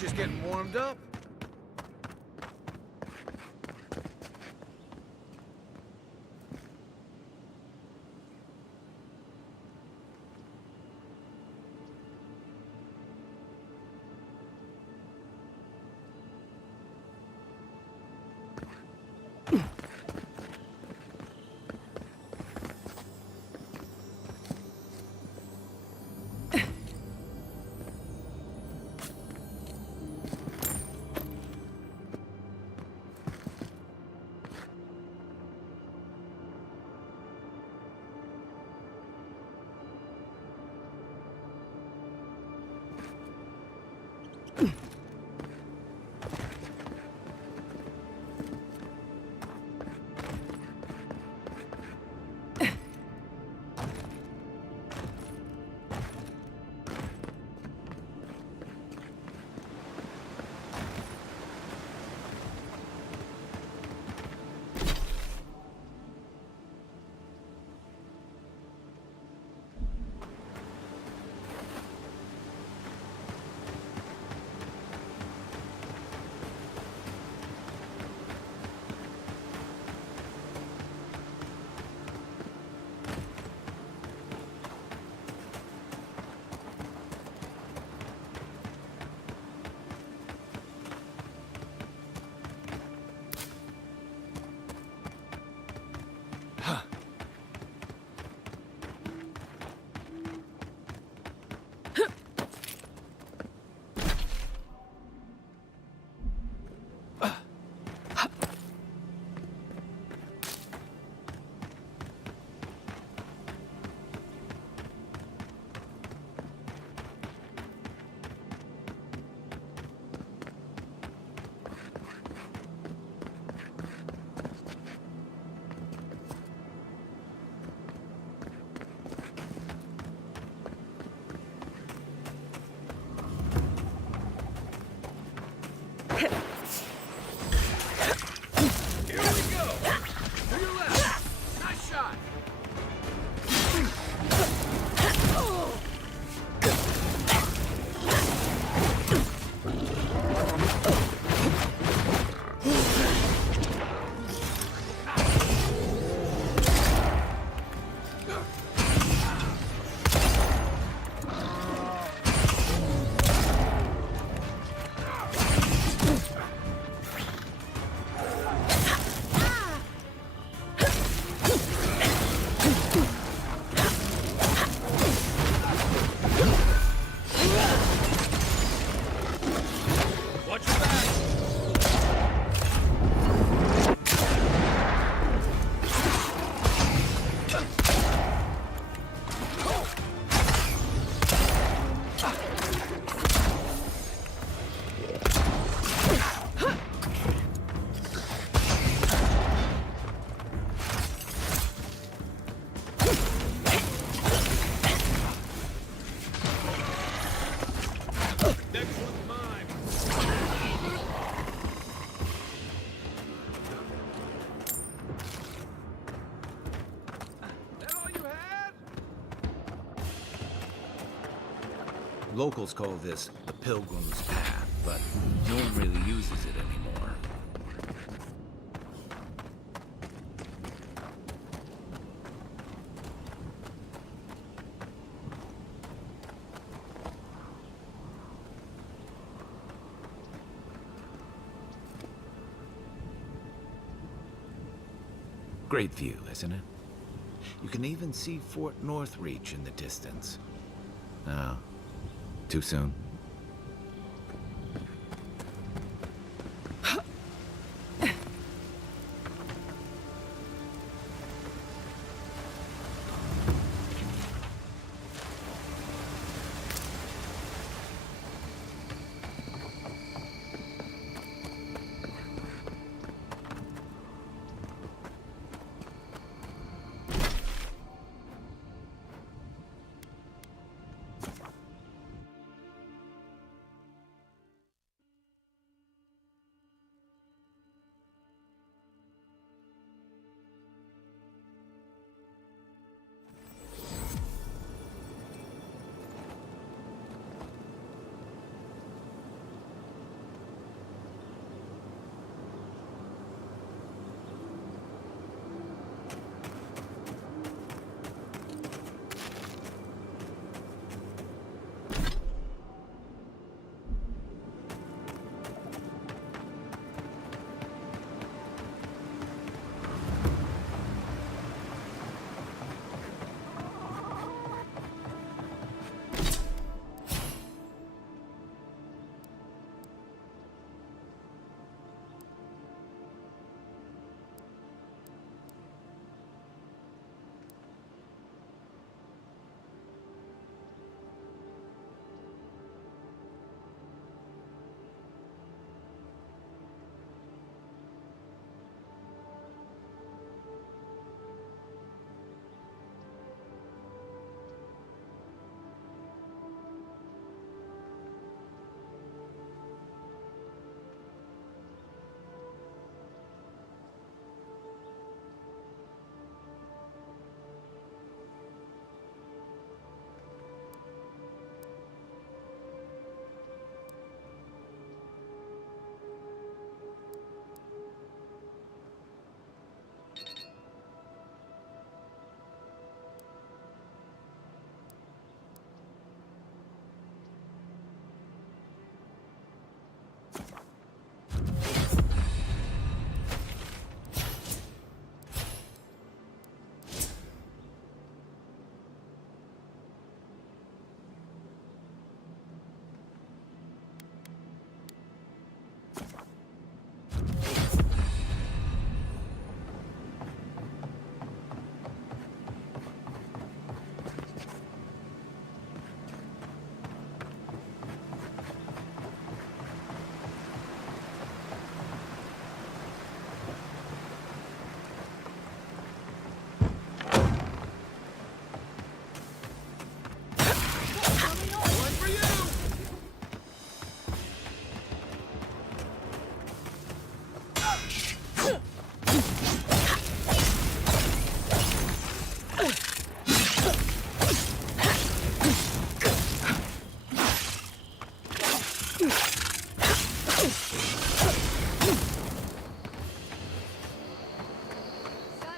Just getting warmed up. Locals call this the Pilgrim's Path, but no one really uses it anymore. Great view, isn't it? You can even see Fort Northreach in the distance. Oh, too soon?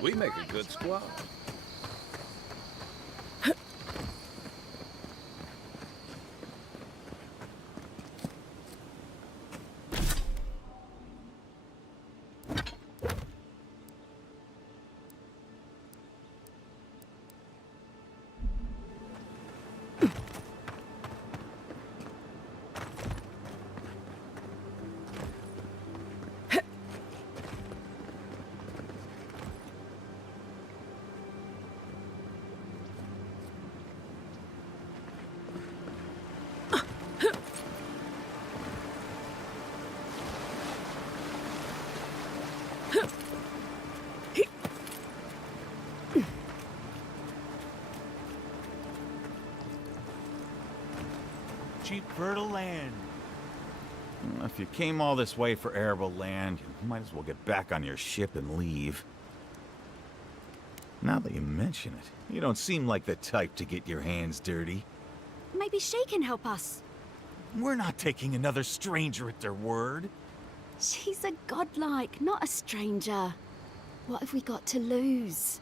We make a good squad. Cheap, fertile land. If you came all this way for arable land, you might as well get back on your ship and leave. Now that you mention it, you don't seem like the type to get your hands dirty. Maybe she can help us. We're not taking another stranger at their word. She's a godlike, not a stranger. What have we got to lose?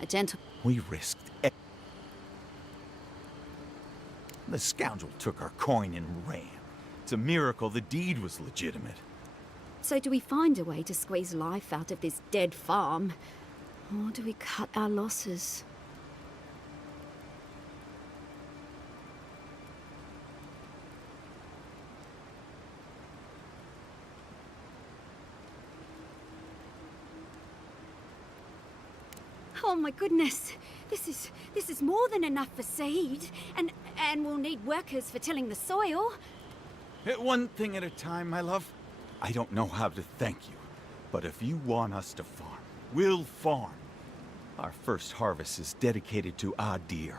A gentle... We risked it. The scoundrel took our coin and ran. It's a miracle the deed was legitimate. So do we find a way to squeeze life out of this dead farm? Or do we cut our losses? Oh my goodness! This is more than enough for seed, and we'll need workers for tilling the soil. One thing at a time, my love. I don't know how to thank you, but if you want us to farm, we'll farm. Our first harvest is dedicated to Adir,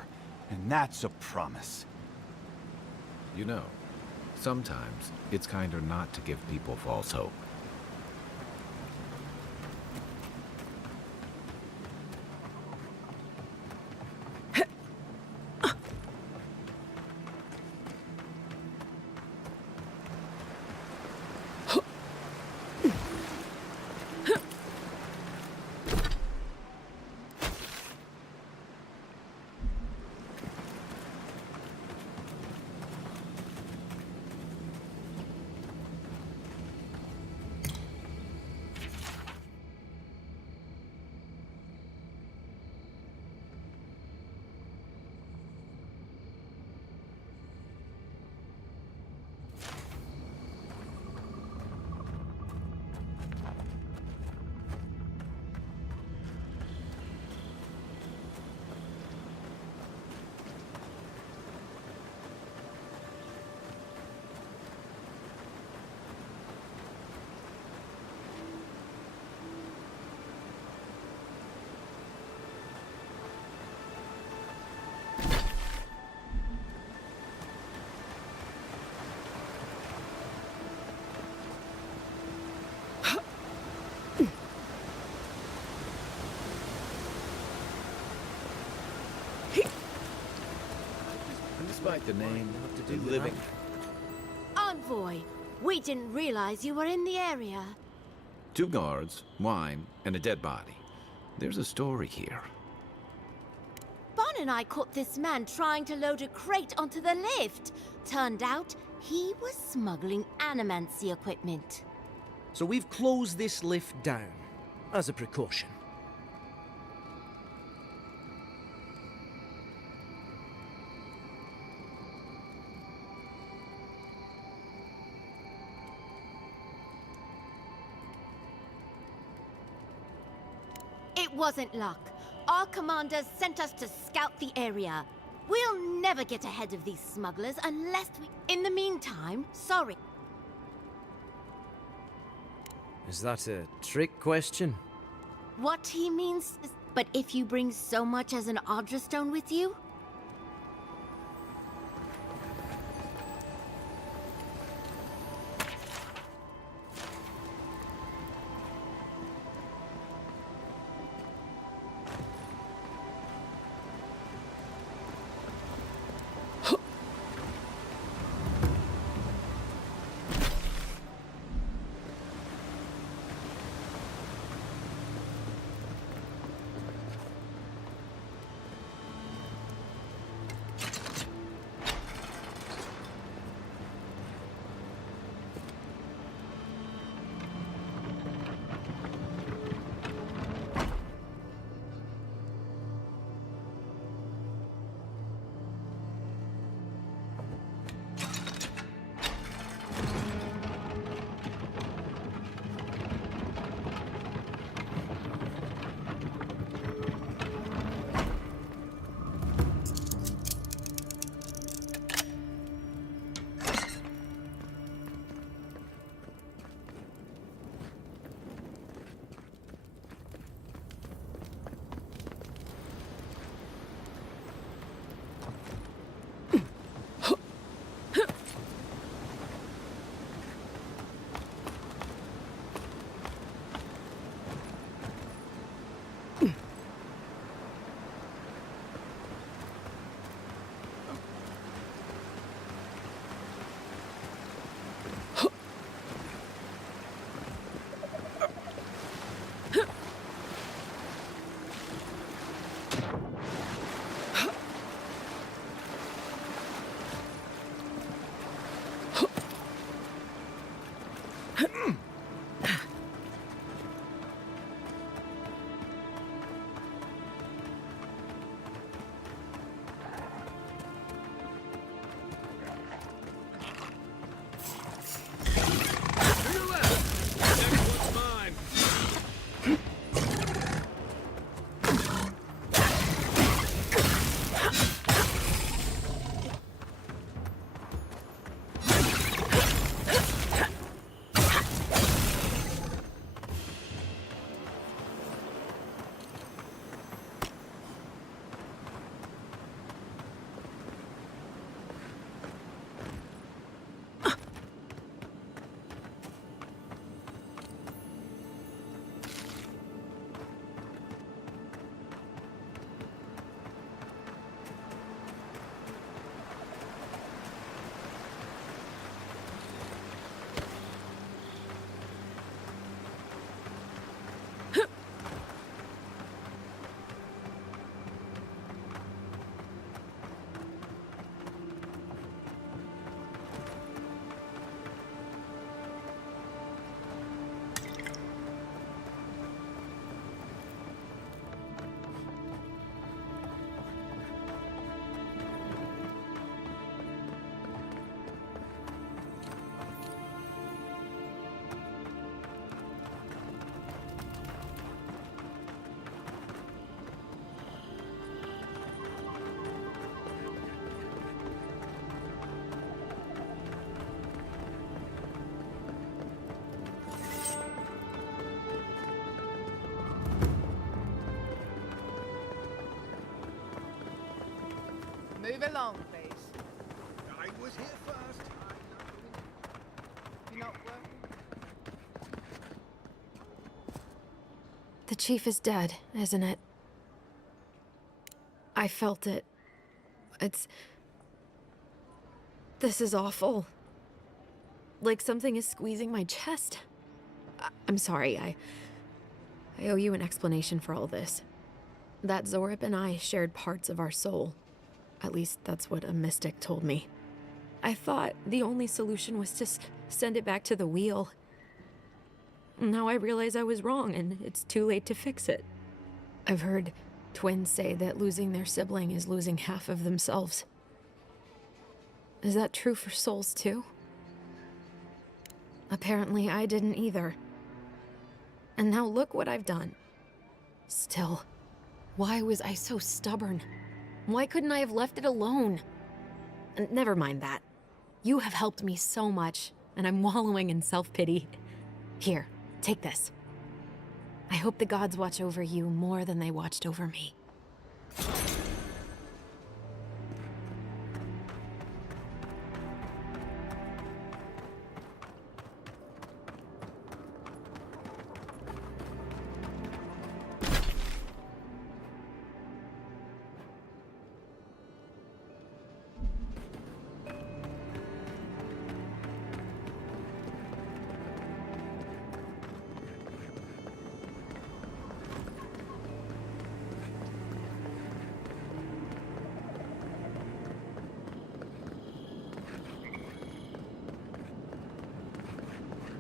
and that's a promise. You know, sometimes it's kinder not to give people false hope. Despite the name, the living... Envoy, we didn't realize you were in the area. 2 guards, wine, and a dead body. There's a story here. Bon and I caught this man trying to load a crate onto the lift. Turned out, he was smuggling animancy equipment. So we've closed this lift down, as a precaution. It wasn't luck. Our commanders sent us to scout the area. We'll never get ahead of these smugglers unless we... In the meantime, sorry. Is that a trick question? What he means is... But if you bring so much as an Audra stone with you... Move along, please. I was here first. You're not working? The chief is dead, isn't it? I felt it. This is awful. Like something is squeezing my chest. I'm sorry, I owe you an explanation for all this. That Zorip and I shared parts of our soul. At least that's what a mystic told me. I thought the only solution was to send it back to the wheel. Now I realize I was wrong, and it's too late to fix it. I've heard twins say that losing their sibling is losing half of themselves. Is that true for souls too? Apparently I didn't either. And now look what I've done. Still, why was I so stubborn? Why couldn't I have left it alone? And never mind that. You have helped me so much, and I'm wallowing in self-pity. Here, take this. I hope the gods watch over you more than they watched over me.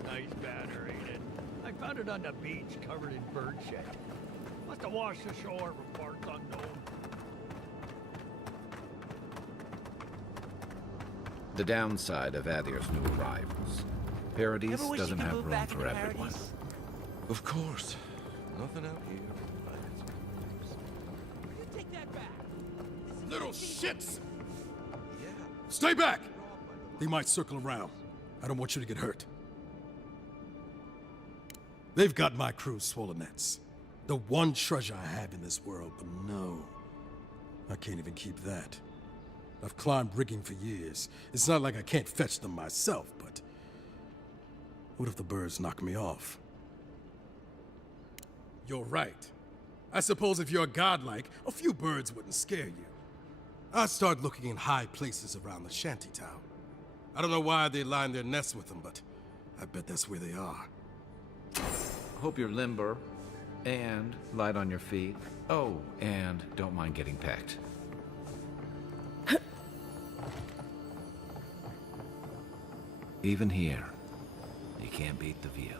Nice banner, ain't it? I found it on the beach, covered in bird shit. Must have washed ashore from parts unknown. The downside of Adir's new arrivals. Paradise doesn't have room for everyone. Of course. Nothing out here. Take that back. Little shits! Yeah. Stay back! They might circle around. I don't want you to get hurt. They've got my crew's swollen nets. The one treasure I have in this world, but no. I can't even keep that. I've climbed rigging for years. It's not like I can't fetch them myself, but... what if the birds knock me off? You're right. I suppose if you're godlike, a few birds wouldn't scare you. I'd start looking in high places around the shantytown. I don't know why they line their nests with them, but I bet that's where they are. Hope you're limber and light on your feet. Oh, and don't mind getting pecked. Even here, You can't beat the view.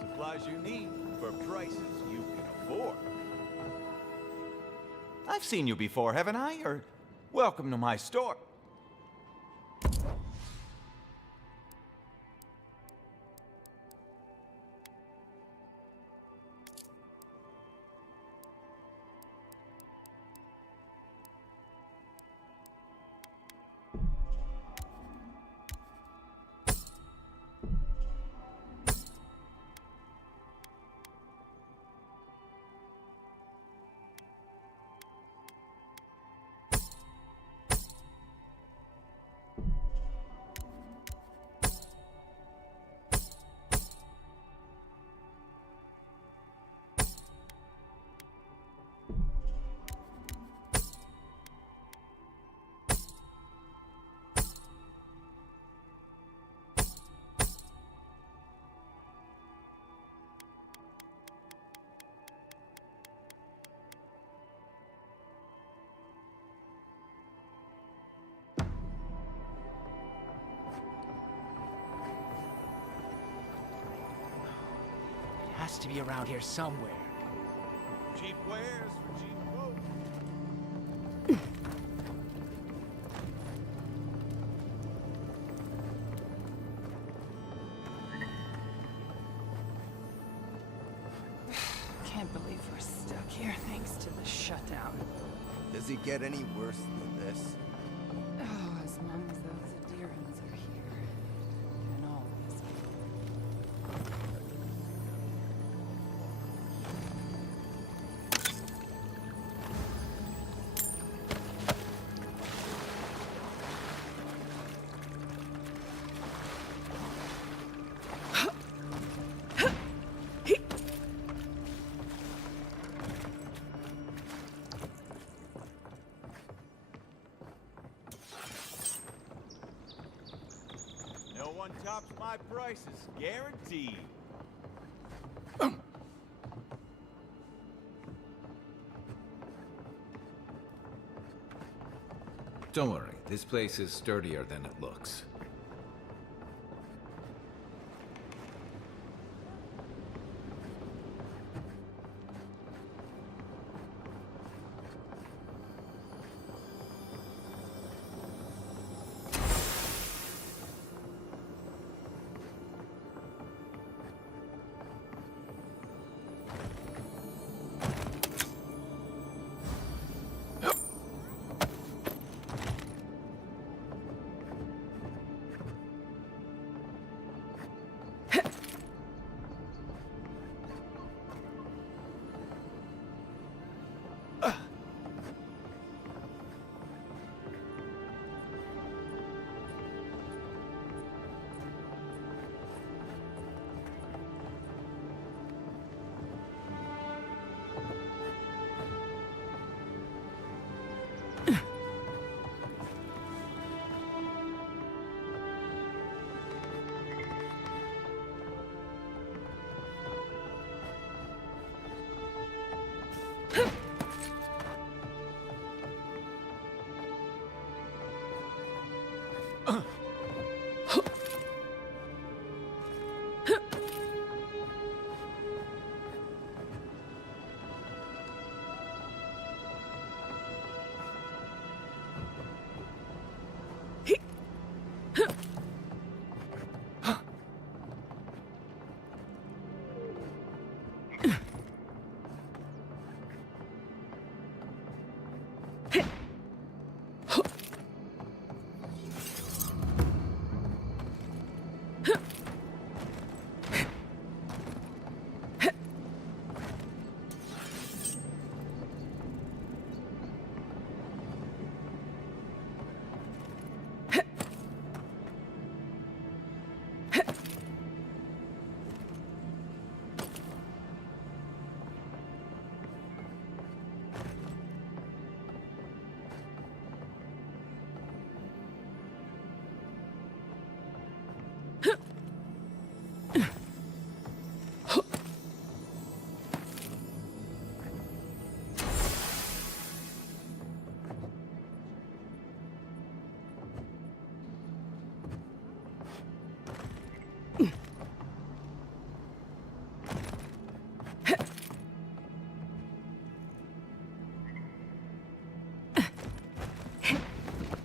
Supplies you need for prices you can afford. I've seen you before, haven't I? Or welcome to my store. Has to be around here somewhere. Cheap wares for cheap folks. Can't believe we're stuck here thanks to the shutdown. Does it get any worse than this? Oh, as long as those Adirans are here. Can always be. No one tops my prices, guaranteed. Don't worry, this place is sturdier than it looks.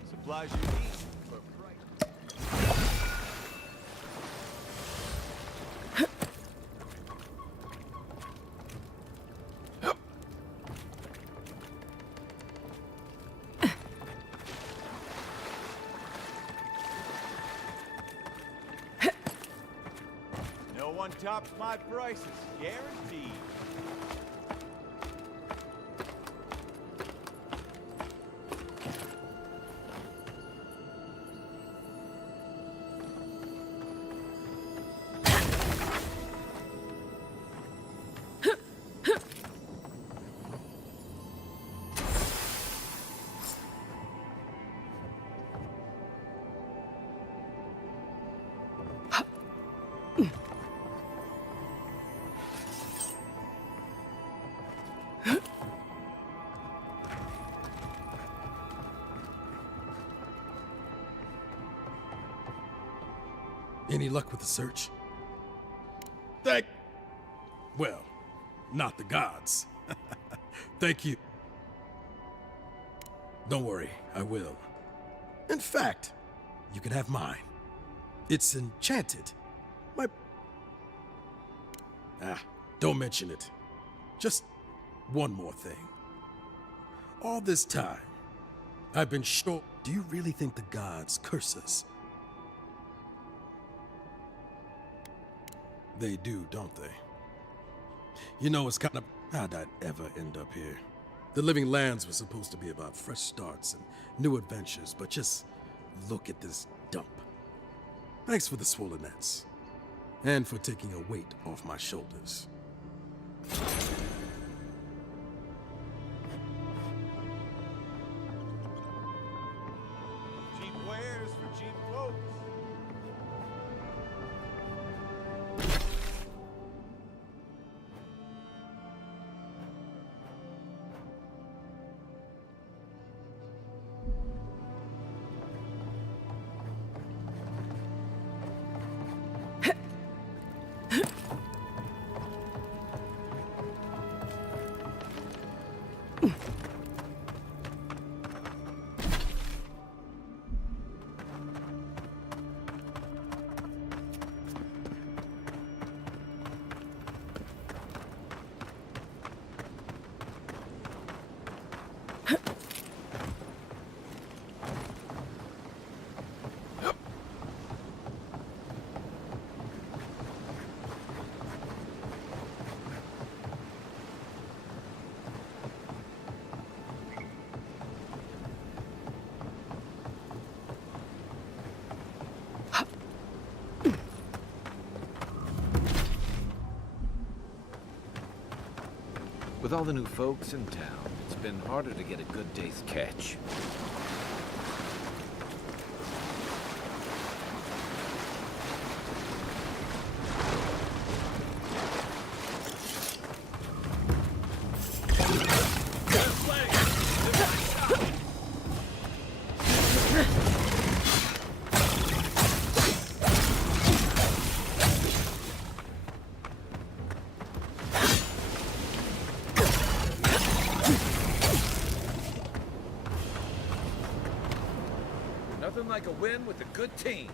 Supplies you need for price. No one tops my prices, guaranteed. Any luck with the search? Well, not the gods. Thank you. Don't worry, I will. In fact, you can have mine. It's enchanted. Don't mention it. Just one more thing. All this time, I've been sure. Do you really think the gods curse us? They do, don't they? You know, it's kind of... How'd I ever end up here? The Living Lands was supposed to be about fresh starts and new adventures, but just look at this dump. Thanks for the swollenets. And for taking a weight off my shoulders. Cheap wares for cheap folks. With all the new folks in town, it's been harder to get a good day's catch. Nothing like a win with a good team.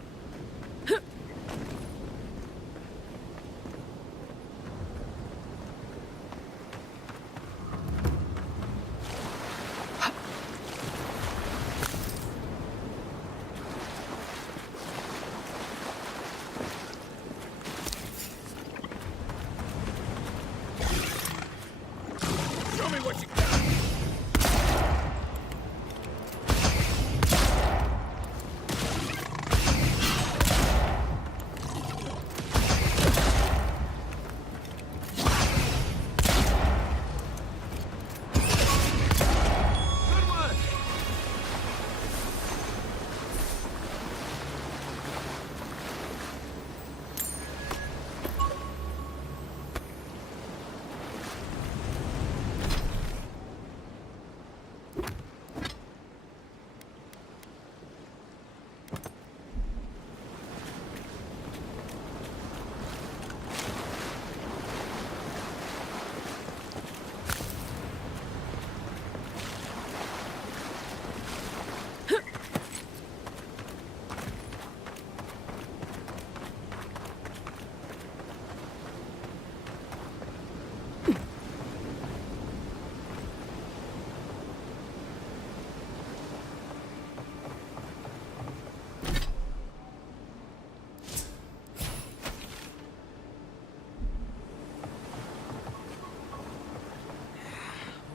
Show me what you got.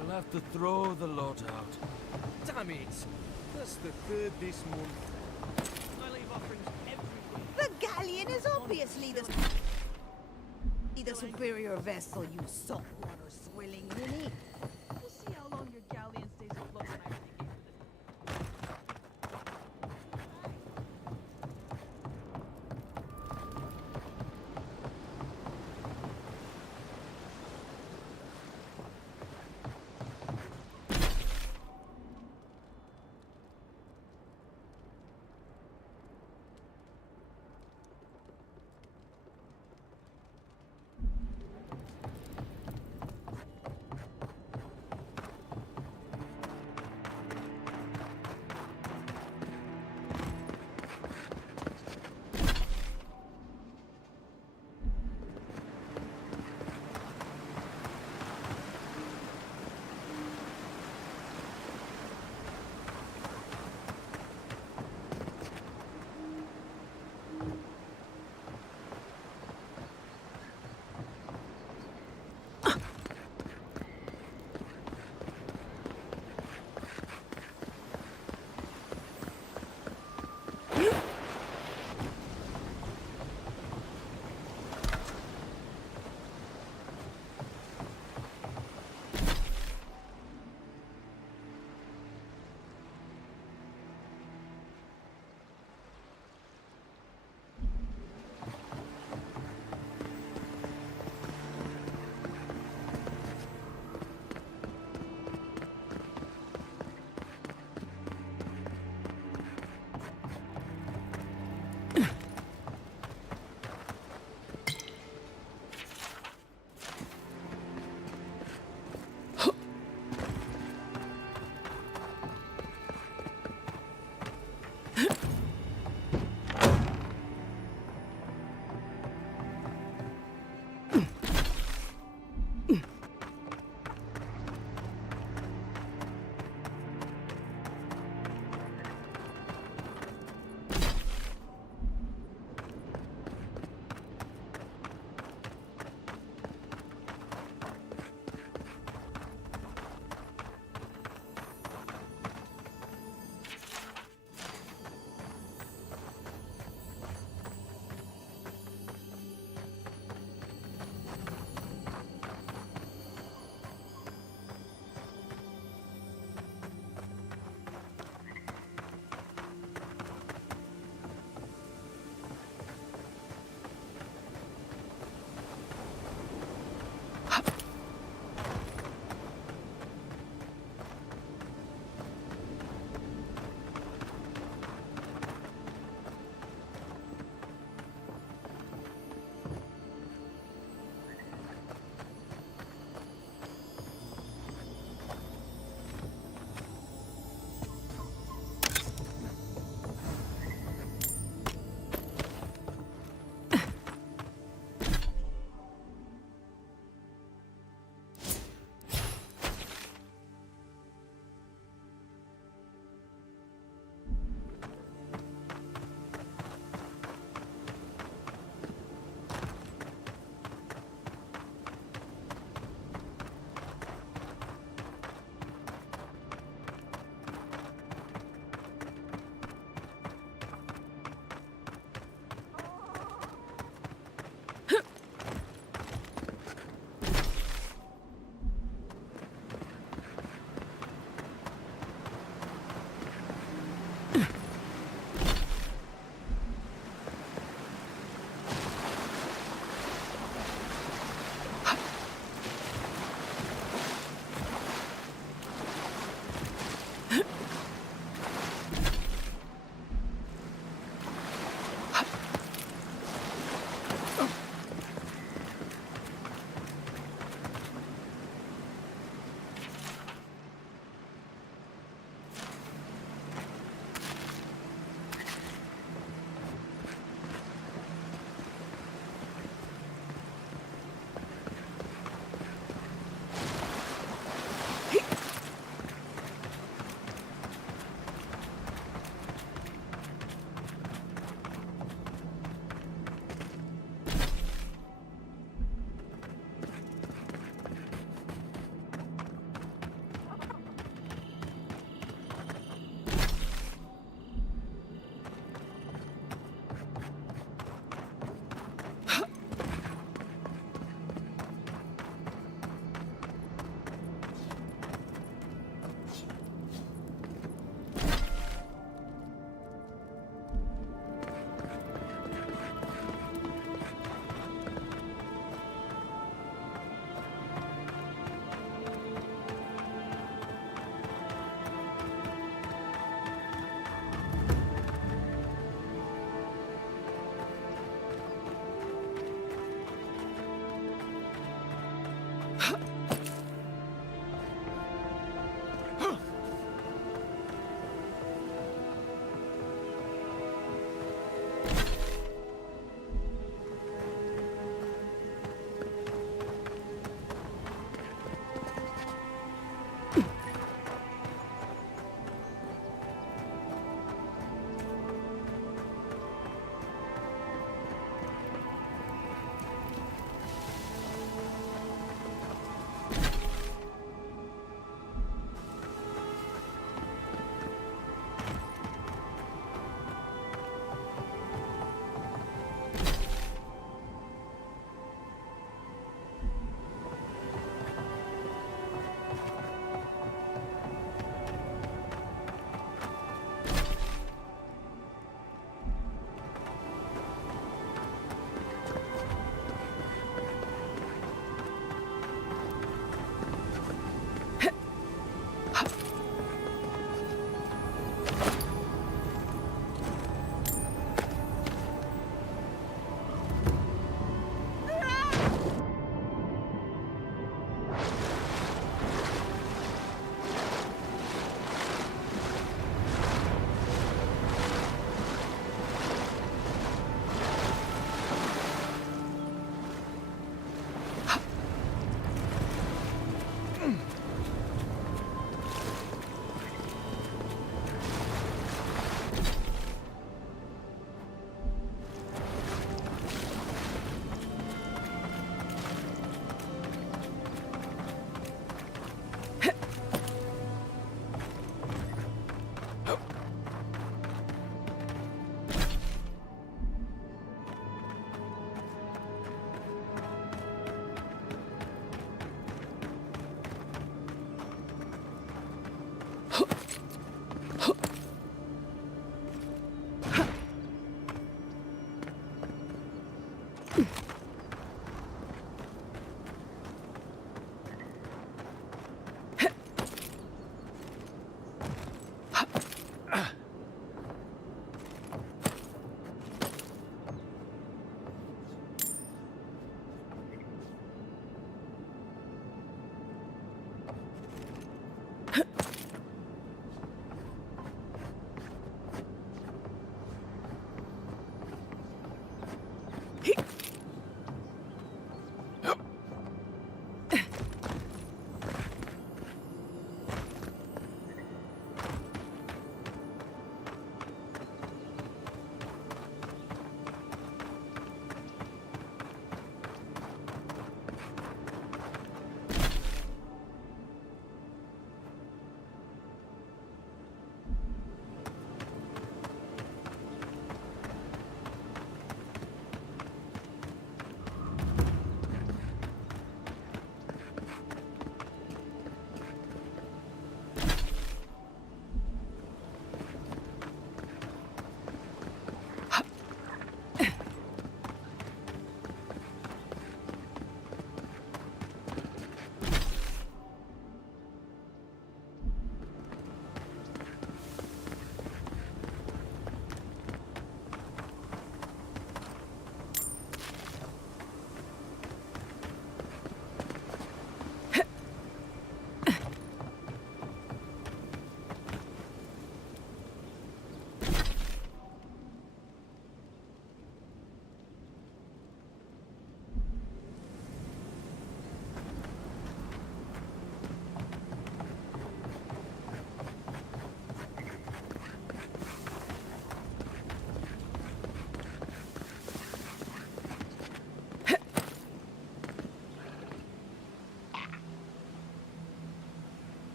We'll have to throw the lot out. Damn it! That's the third this month. I leave offerings everywhere. The galleon is obviously the superior vessel, you saltwater swilling ninny. We'll see how long your galleon stays afloat when I renegade with it.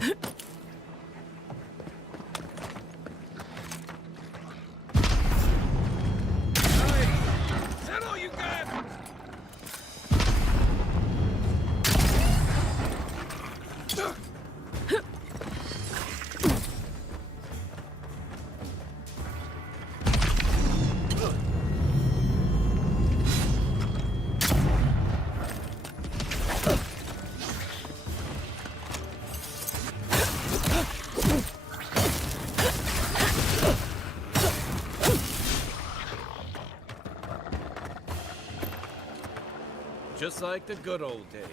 Is that all you got? Just like the good old days.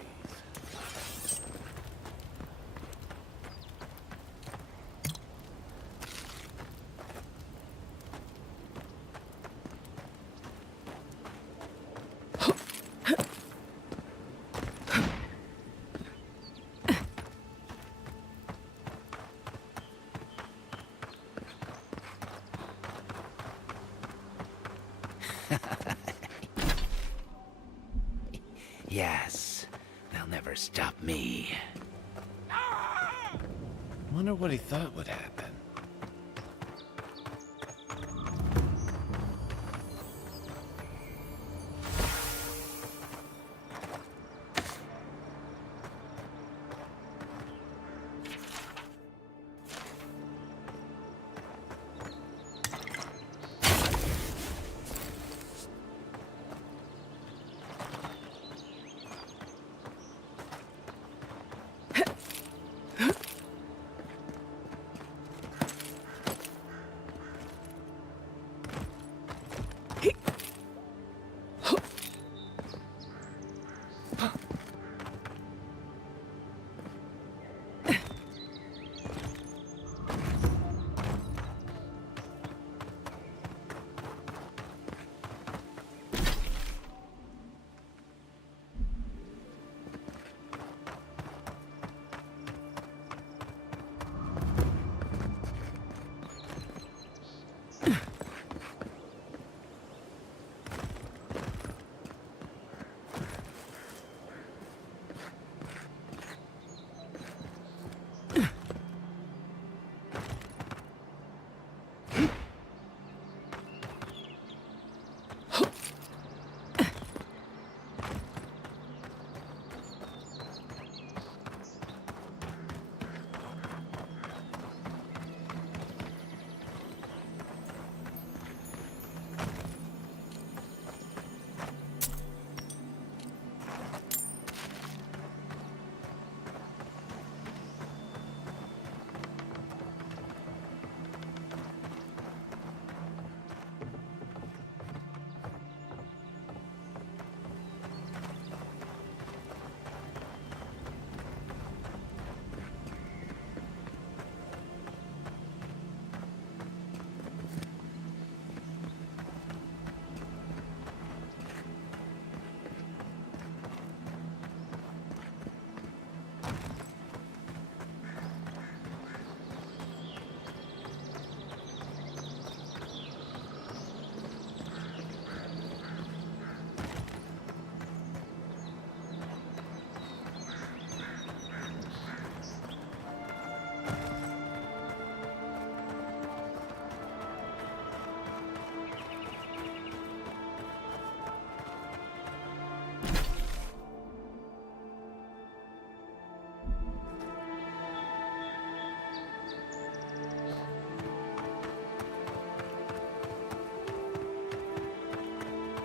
Yes, they'll never stop me. Wonder what he thought would happen.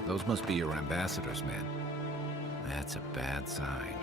Those must be your ambassadors, men. That's a bad sign.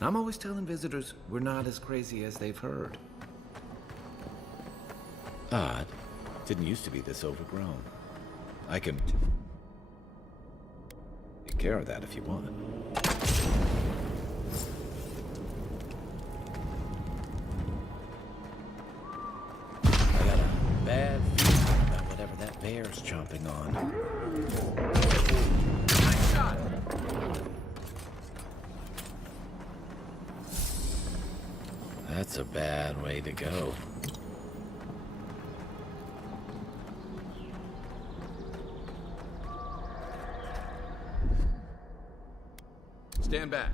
I'm always telling visitors we're not as crazy as they've heard. Odd. Didn't used to be this overgrown. I can take care of that if you want. I got a bad feeling about whatever that bear's chomping on. Nice shot! That's a bad way to go. Stand back.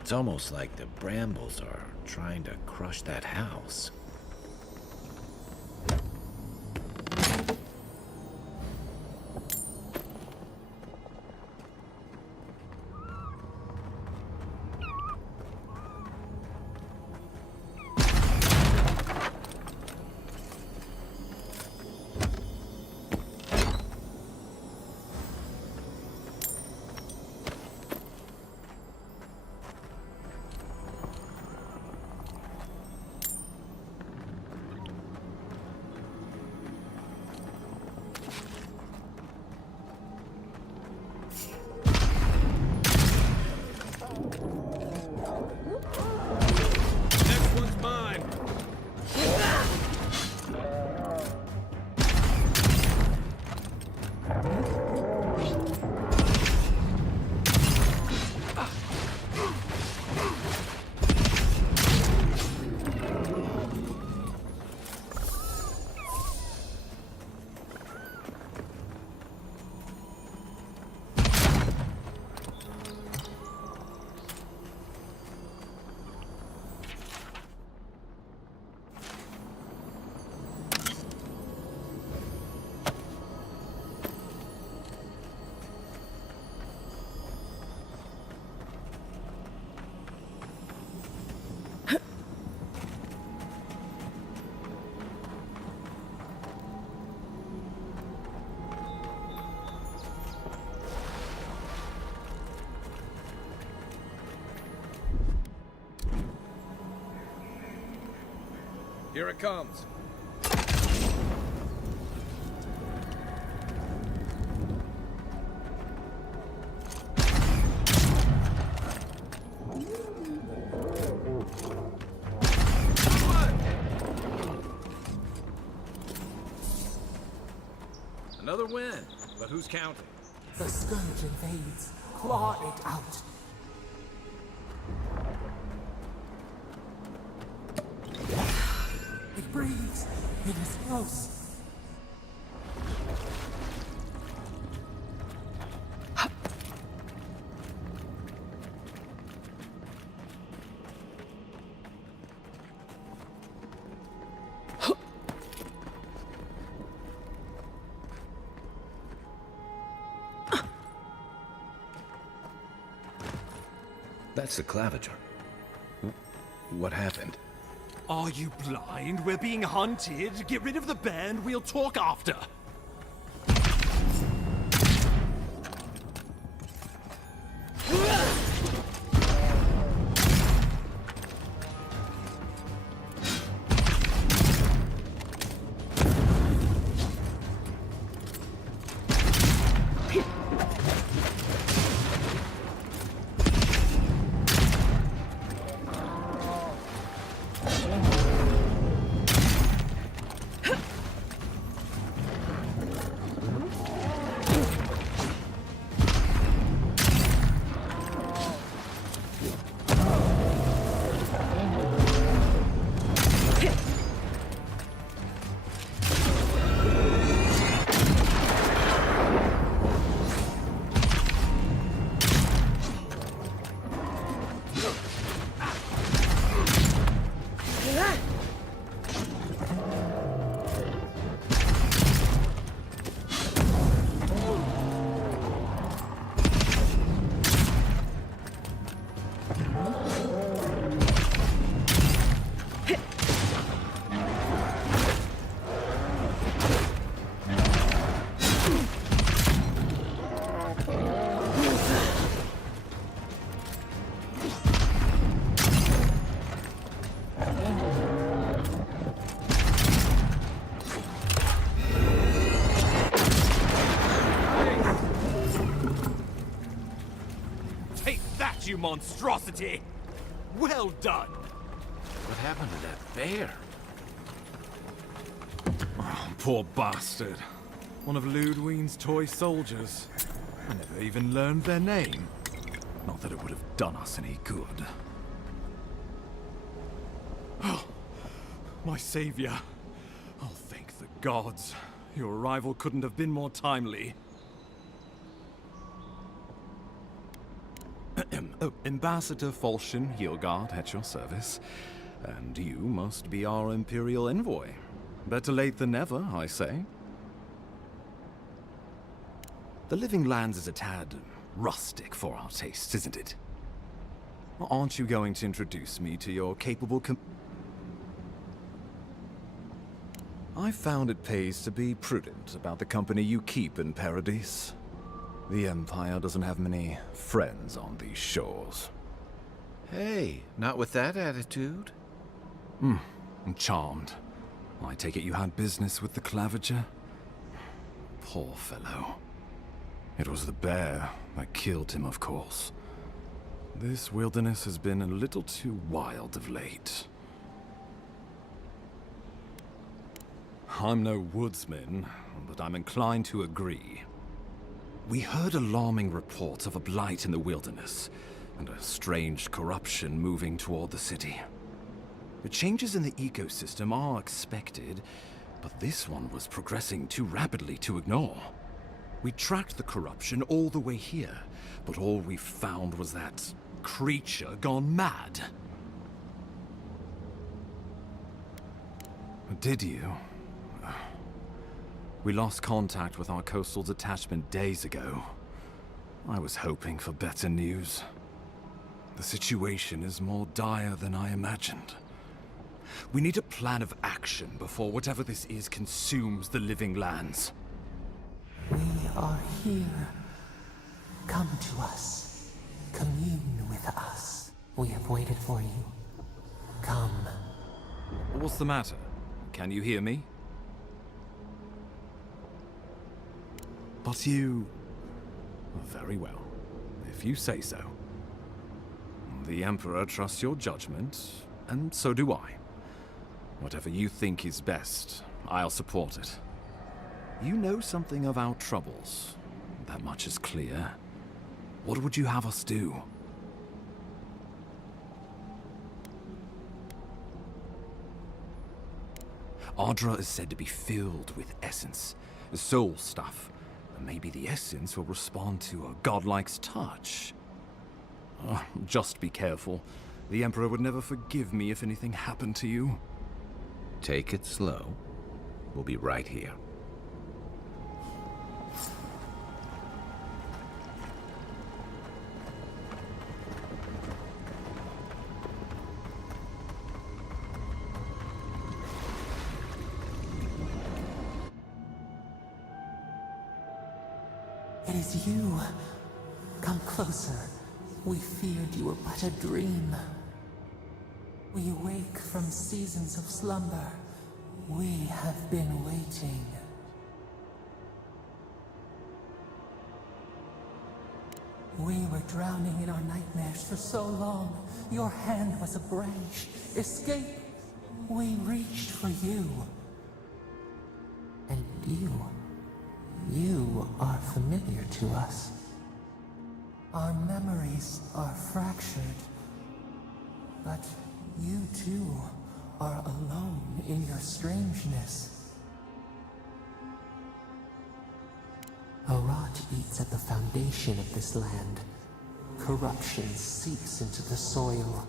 It's almost like the brambles are trying to crush that house. Here it comes. Another win, but who's counting? The scourge invades. Claw it out. It breathes. It is close. That's the claviger. What happened? Are you blind? We're being hunted. Get rid of the band. We'll talk after. you monstrosity! Well done! What happened to that bear? Oh, poor bastard. One of Ludwine's toy soldiers. I never even learned their name. Not that it would have done us any good. Oh, my savior. Oh, thank the gods. Your arrival couldn't have been more timely. Oh, Ambassador Falchion Hildgard at your service. And you must be our Imperial envoy. Better late than never, I say. The Living Lands is a tad rustic for our tastes, isn't it? Aren't you going to introduce me to your capable I found it pays to be prudent about the company you keep in Paradise. The Empire doesn't have many friends on these shores. Hey, not with that attitude. I'm charmed. I take it you had business with the Clavager? Poor fellow. It was the bear that killed him, of course. This wilderness has been a little too wild of late. I'm no woodsman, but I'm inclined to agree. We heard alarming reports of a blight in the wilderness, and a strange corruption moving toward the city. The changes in the ecosystem are expected, but this one was progressing too rapidly to ignore. We tracked the corruption all the way here, but all we found was that creature gone mad. Did you? We lost contact with our coastal detachment days ago. I was hoping for better news. The situation is more dire than I imagined. We need a plan of action before whatever this is consumes the Living Lands. We are here. Come to us. Commune with us. We have waited for you. Come. What's the matter? Can you hear me? But you... Very well, if you say so. The Emperor trusts your judgment, and so do I. Whatever you think is best, I'll support it. You know something of our troubles. That much is clear. What would you have us do? Ardra is said to be filled with essence, soul stuff. And maybe the essence will respond to a godlike's touch. Just be careful. The Emperor would never forgive me if anything happened to you. Take it slow. We'll be right here. It is you. Come closer. We feared you were but a dream. We awake from seasons of slumber. We have been waiting. We were drowning in our nightmares for so long. Your hand was a branch. Escape! We reached for you. And you are familiar to us. Our memories are fractured. But you too are alone in your strangeness. A rot eats at the foundation of this land. Corruption seeps into the soil.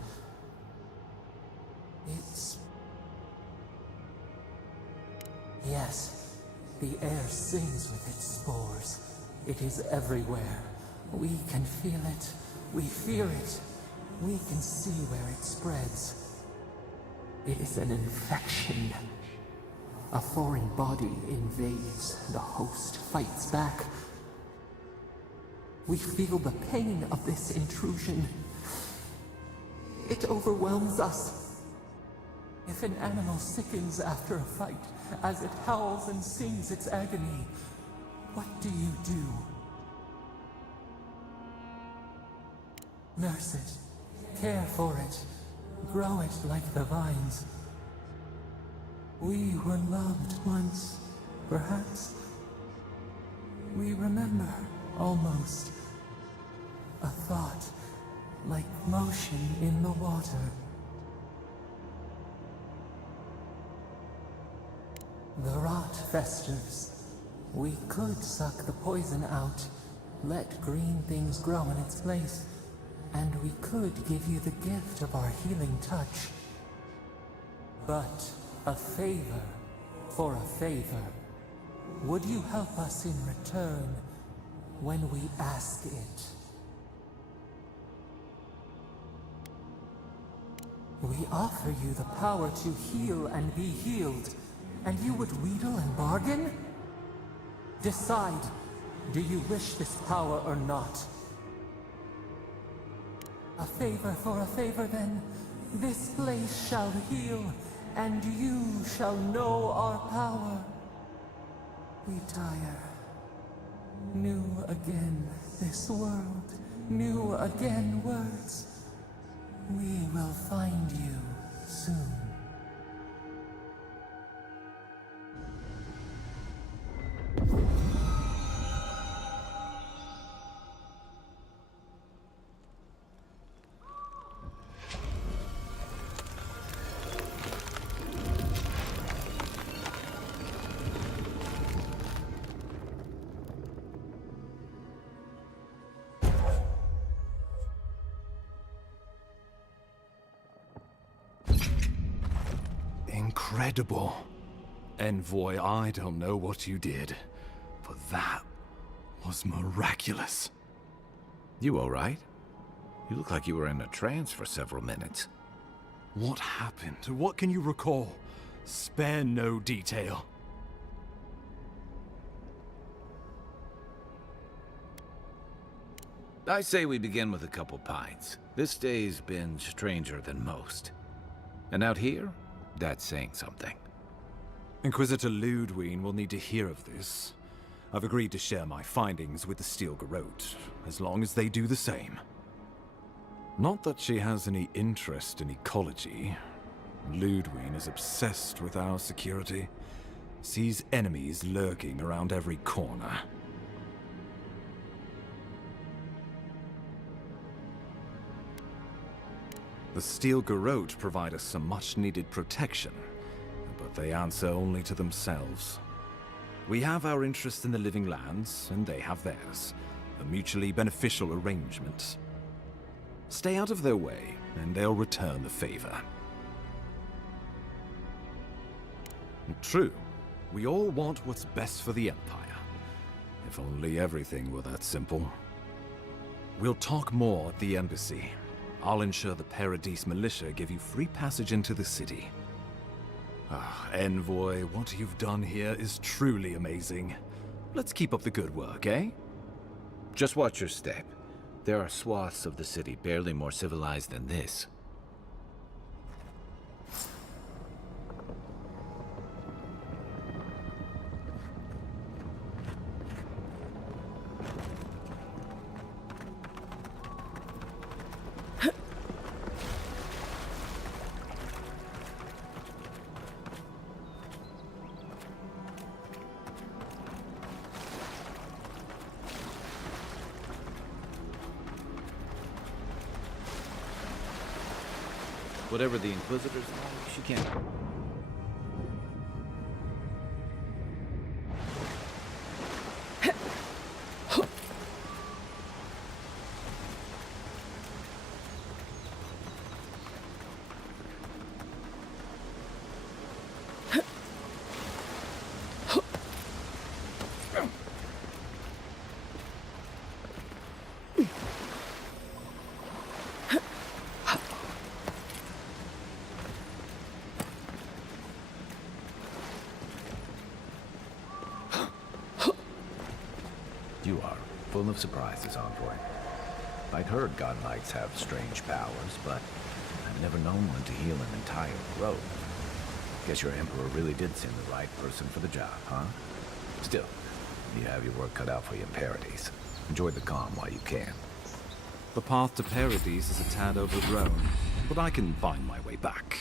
Yes, the air sings with its spores. It is everywhere. We can feel it. We fear it. We can see where it spreads. It is an infection. A foreign body invades, the host fights back. We feel the pain of this intrusion. It overwhelms us. If an animal sickens after a fight, as it howls and sings its agony, what do you do? Nurse it, care for it, grow it like the vines. We were loved once, perhaps. We remember, almost. A thought, like motion in the water. The rot festers. We could suck the poison out, let green things grow in its place, and we could give you the gift of our healing touch. But a favor for a favor. Would you help us in return when we ask it? We offer you the power to heal and be healed, and you would wheedle and bargain? Decide, do you wish this power or not? A favor for a favor then. This place shall heal, and you shall know our power. We tire. New again this world, new again words. We will find you soon. Incredible. Envoy, I don't know what you did, but that was miraculous. You all right? You look like you were in a trance for several minutes. What happened? What can you recall? Spare no detail. I say we begin with a couple pints. This day's been stranger than most. And out here, that's saying something. Inquisitor Ludwig will need to hear of this. I've agreed to share my findings with the Steel Garrote, as long as they do the same. Not that she has any interest in ecology. Ludwig is obsessed with our security. Sees enemies lurking around every corner. The Steel Garrote provide us some much-needed protection, but they answer only to themselves. We have our interest in the living lands, and they have theirs. A mutually beneficial arrangement. Stay out of their way, and they'll return the favor. True, we all want what's best for the Empire. If only everything were that simple. We'll talk more at the embassy. I'll ensure the Paradise Militia give you free passage into the city. Envoy, what you've done here is truly amazing. Let's keep up the good work, eh? Just watch your step. There are swaths of the city barely more civilized than this. Whatever the Inquisitors know, she can't. You are full of surprises, Envoy. I'd heard God Knights have strange powers, but I've never known one to heal an entire grove. Guess your Emperor really did send the right person for the job, huh? Still, you have your work cut out for you in Paradise. Enjoy the calm while you can. The path to Paradise is a tad overgrown, but I can find my way back.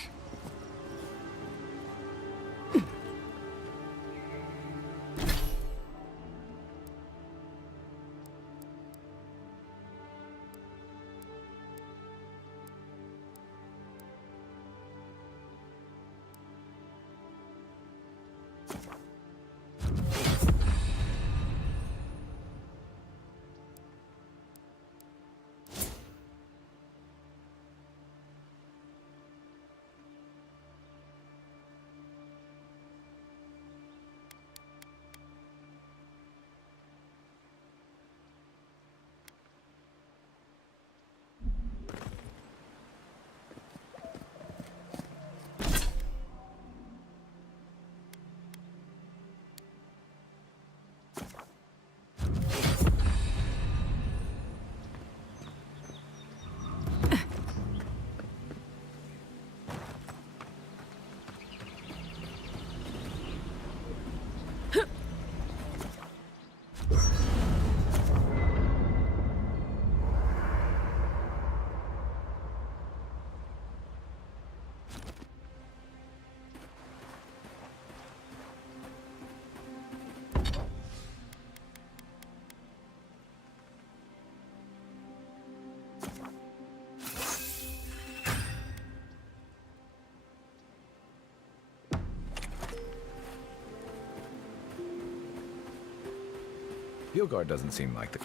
Bjorgard doesn't seem like the...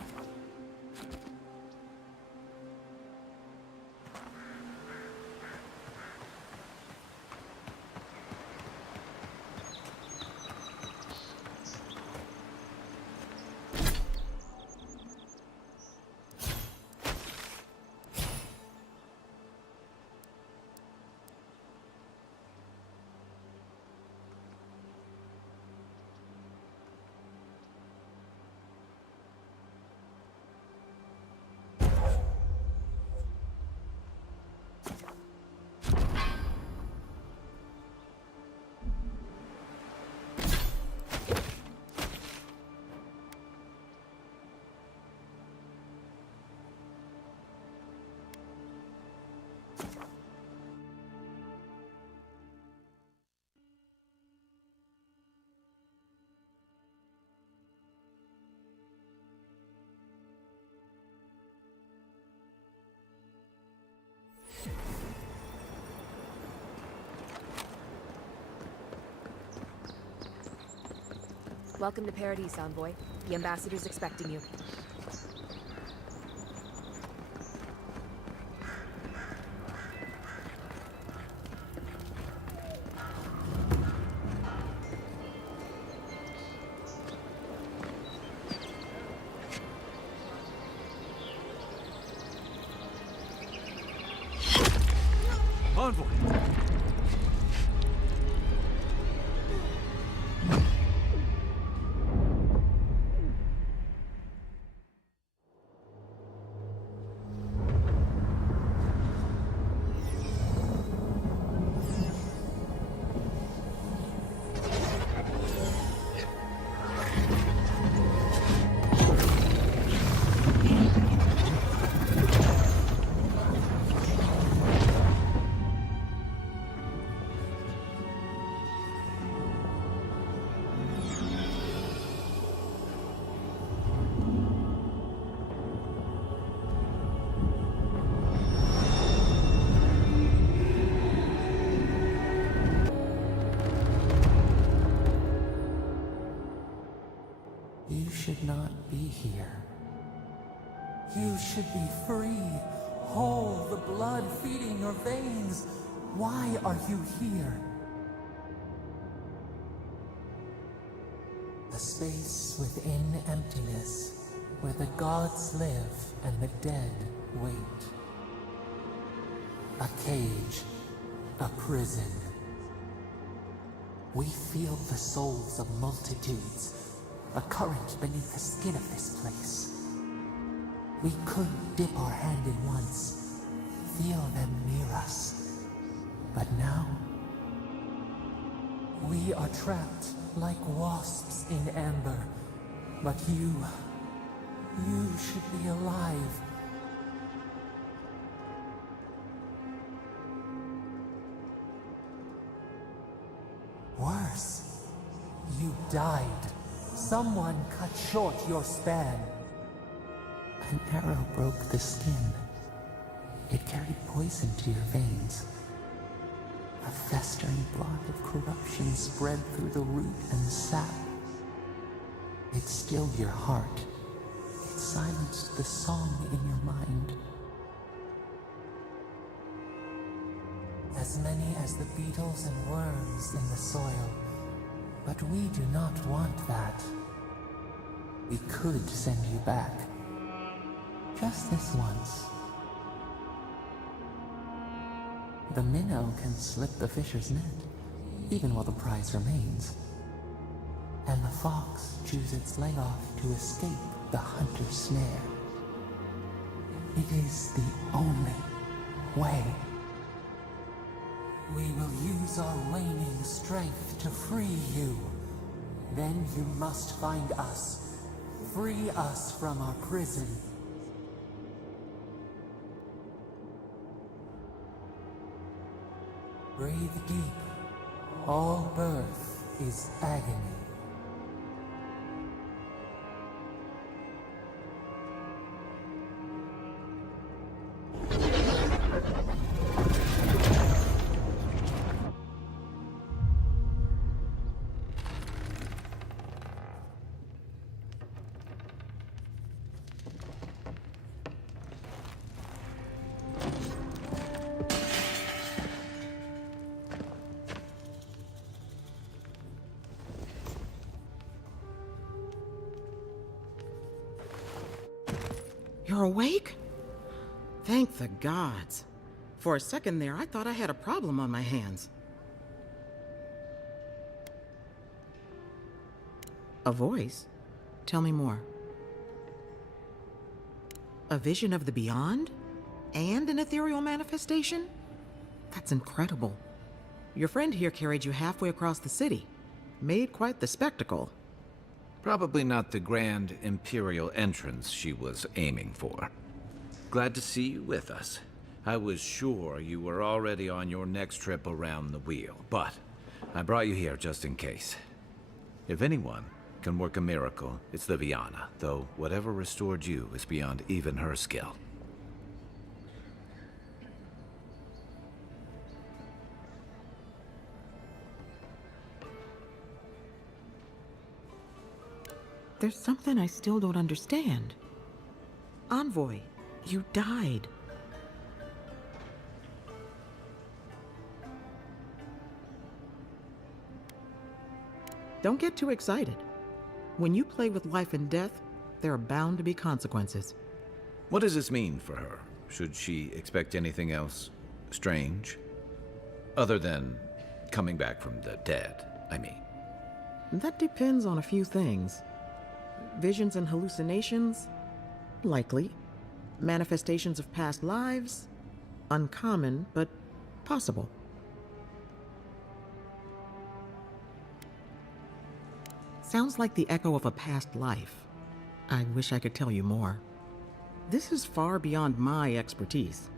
Welcome to Paradise, Envoy. The ambassador's expecting you. Envoy! You should not be here. You should be free, whole, the blood feeding your veins. Why are you here? A space within emptiness, where the gods live and the dead wait. A cage, a prison. We feel the souls of multitudes, a current beneath the skin of this place. We could dip our hand in once, feel them near us. But now, we are trapped like wasps in amber. But you should be alive. Worse. You died. Someone cut short your span. An arrow broke the skin. It carried poison to your veins. A festering blot of corruption spread through the root and sap. It stilled your heart. It silenced the song in your mind. As many as the beetles and worms in the soil. But we do not want that. We could send you back. Just this once. The minnow can slip the fisher's net, even while the prize remains. And the fox chews its leg off to escape the hunter's snare. It is the only way. We will use our waning strength to free you. Then you must find us. Free us from our prison. Breathe deep. All birth is agony. You're awake? Thank the gods. For a second there, I thought I had a problem on my hands. A voice? Tell me more. A vision of the beyond? And an ethereal manifestation? That's incredible. Your friend here carried you halfway across the city. Made quite the spectacle. Probably not the grand imperial entrance she was aiming for. Glad to see you with us. I was sure you were already on your next trip around the wheel, but I brought you here just in case. If anyone can work a miracle, it's Liviana, though whatever restored you is beyond even her skill. There's something I still don't understand. Envoy, you died. Don't get too excited. When you play with life and death, there are bound to be consequences. What does this mean for her? Should she expect anything else strange? Other than coming back from the dead, I mean. That depends on a few things. Visions and hallucinations? Likely. Manifestations of past lives? Uncommon, but possible. Sounds like the echo of a past life. I wish I could tell you more. This is far beyond my expertise.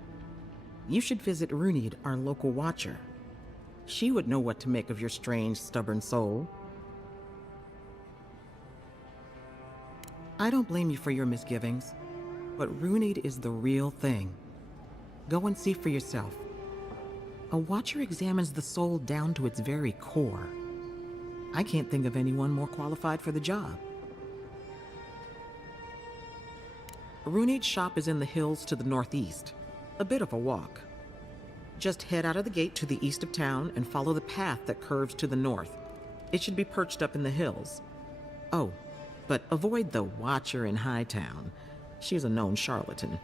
You should visit Runid, our local watcher. She would know what to make of your strange, stubborn soul. I don't blame you for your misgivings, but Runid is the real thing. Go and see for yourself. A watcher examines the soul down to its very core. I can't think of anyone more qualified for the job. Runid's shop is in the hills to the northeast. A bit of a walk. Just head out of the gate to the east of town and follow the path that curves to the north. It should be perched up in the hills. Oh, but avoid the Watcher in Hightown. She's a known charlatan.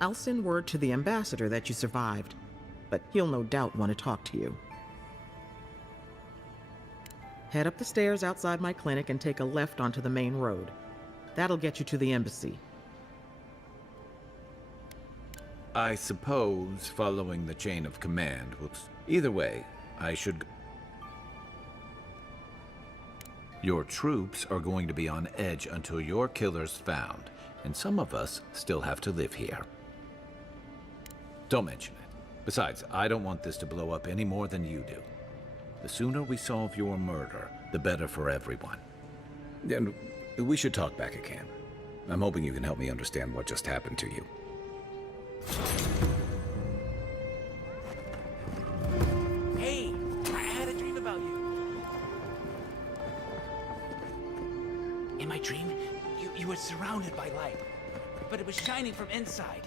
I'll send word to the ambassador that you survived, but he'll no doubt want to talk to you. Head up the stairs outside my clinic and take a left onto the main road. That'll get you to the embassy. I suppose following the chain of command will... Either way, I should... Your troops are going to be on edge until your killer's found, and some of us still have to live here. Don't mention it. Besides, I don't want this to blow up any more than you do. The sooner we solve your murder, the better for everyone. And we should talk back at camp. I'm hoping you can help me understand what just happened to you. Hey, I had a dream about you. In my dream, you were surrounded by light, but it was shining from inside.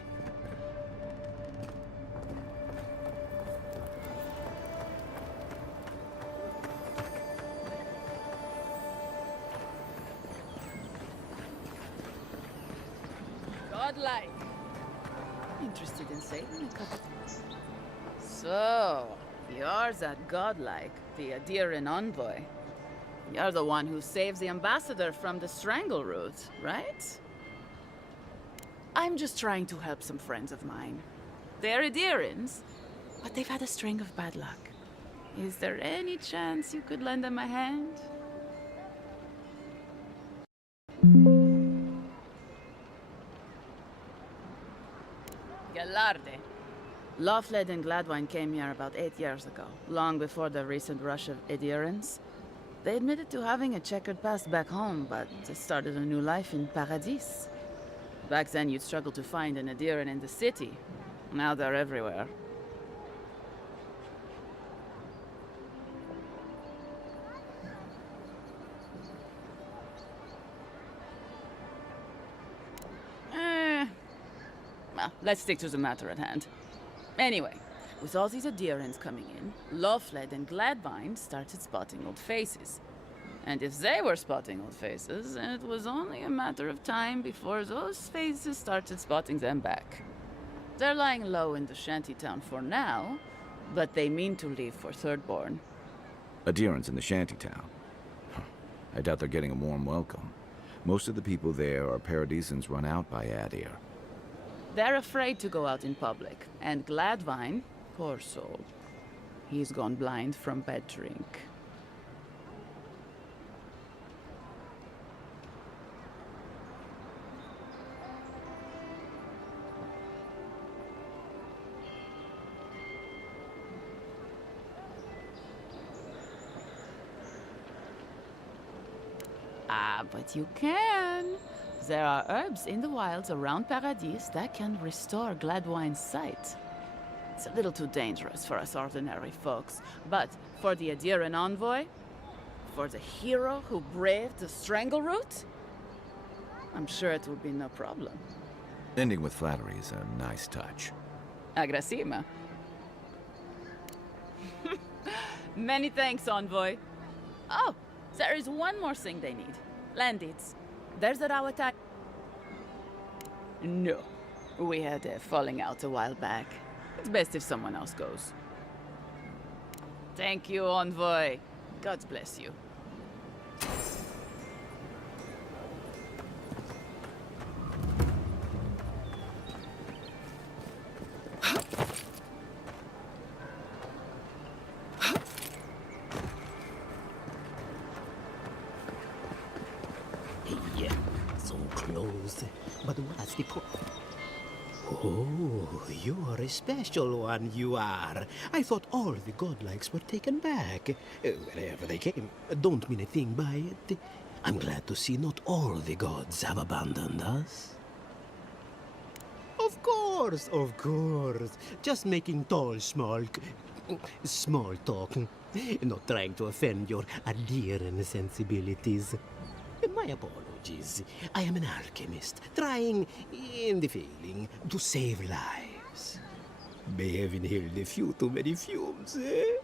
Godlike. Interested in saving a couple. So, you're that godlike, the Adiran envoy. You're the one who saves the ambassador from the strangle root, right? I'm just trying to help some friends of mine. They're Adirans, but they've had a string of bad luck. Is there any chance you could lend them a hand? Galarde. Loftlead and Gladwine came here about 8 years ago, long before the recent rush of Adirans. They admitted to having a checkered past back home, but they started a new life in Paradis. Back then, you'd struggle to find an Adiran in the city. Now they're everywhere. Well, let's stick to the matter at hand. Anyway, with all these Adirans coming in, Loftlead and Gladwine started spotting old faces. And if they were spotting old faces, it was only a matter of time before those faces started spotting them back. They're lying low in the shantytown for now, but they mean to leave for Thirdborn. Adirans in the shantytown. I doubt they're getting a warm welcome. Most of the people there are Paradisans run out by Adir. They're afraid to go out in public, and Gladwine, poor soul, he's gone blind from bad drink. Ah, but you can. There are herbs in the wilds around Paradis that can restore Gladwine's sight. It's a little too dangerous for us ordinary folks, but for the Adiran envoy, for the hero who braved the strangle root, I'm sure it will be no problem. Ending with flattery is a nice touch. Agrasima. Many thanks, envoy. Oh, there is one more thing they need. Land deeds. There's a Rawatite. No. We had a falling out a while back. It's best if someone else goes. Thank you, envoy. God bless you. But what's the point? Oh, you're a special one, you are. I thought all the godlikes were taken back, wherever they came. Don't mean a thing by it. I'm glad to see not all the gods have abandoned us. Of course, of course. Just making small talk. Not trying to offend your Adiran sensibilities. My apologies. I am an alchemist, trying, and failing, to save lives. May have inhaled a few too many fumes, eh?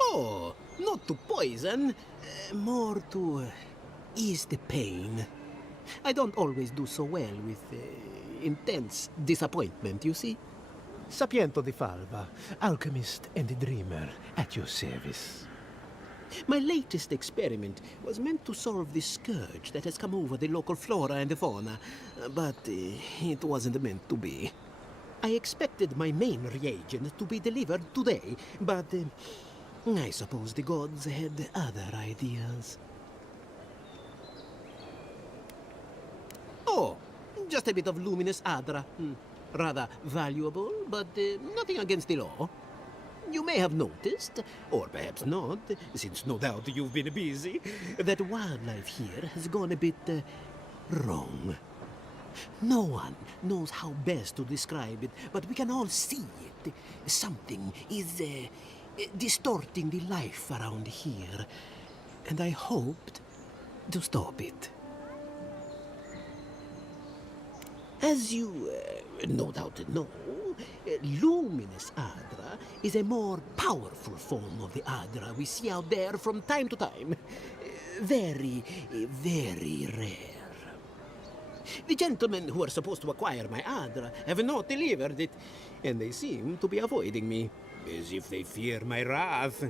Oh, not to poison, more to ease the pain. I don't always do so well with intense disappointment, you see? Sapiento di Falva, alchemist and dreamer, at your service. My latest experiment was meant to solve the scourge that has come over the local flora and fauna, but it wasn't meant to be. I expected my main reagent to be delivered today, but I suppose the gods had other ideas. Oh, just a bit of luminous adra. Rather valuable, but nothing against the law. You may have noticed, or perhaps not, since no doubt you've been busy, that wildlife here has gone a bit wrong. No one knows how best to describe it, but we can all see it. Something is distorting the life around here, and I hoped to stop it. As you no doubt know, luminous Adra is a more powerful form of the Adra we see out there from time to time. Very, very rare. The gentlemen who are supposed to acquire my Adra have not delivered it, and they seem to be avoiding me, as if they fear my wrath.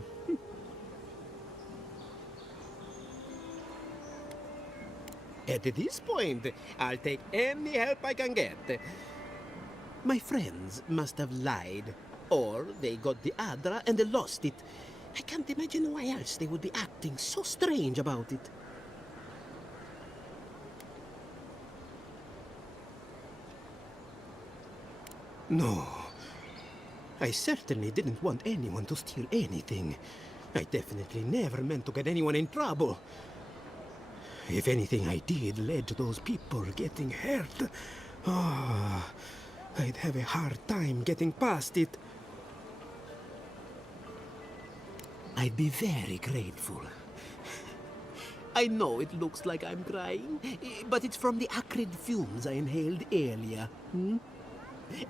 At this point, I'll take any help I can get. My friends must have lied, or they got the Adra and they lost it. I can't imagine why else they would be acting so strange about it. No, I certainly didn't want anyone to steal anything. I definitely never meant to get anyone in trouble. If anything I did led to those people getting hurt, I'd have a hard time getting past it. I'd be very grateful. I know it looks like I'm crying, but it's from the acrid fumes I inhaled earlier.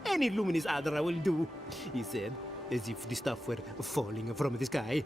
Any luminous Adra will do, he said, as if the stuff were falling from the sky.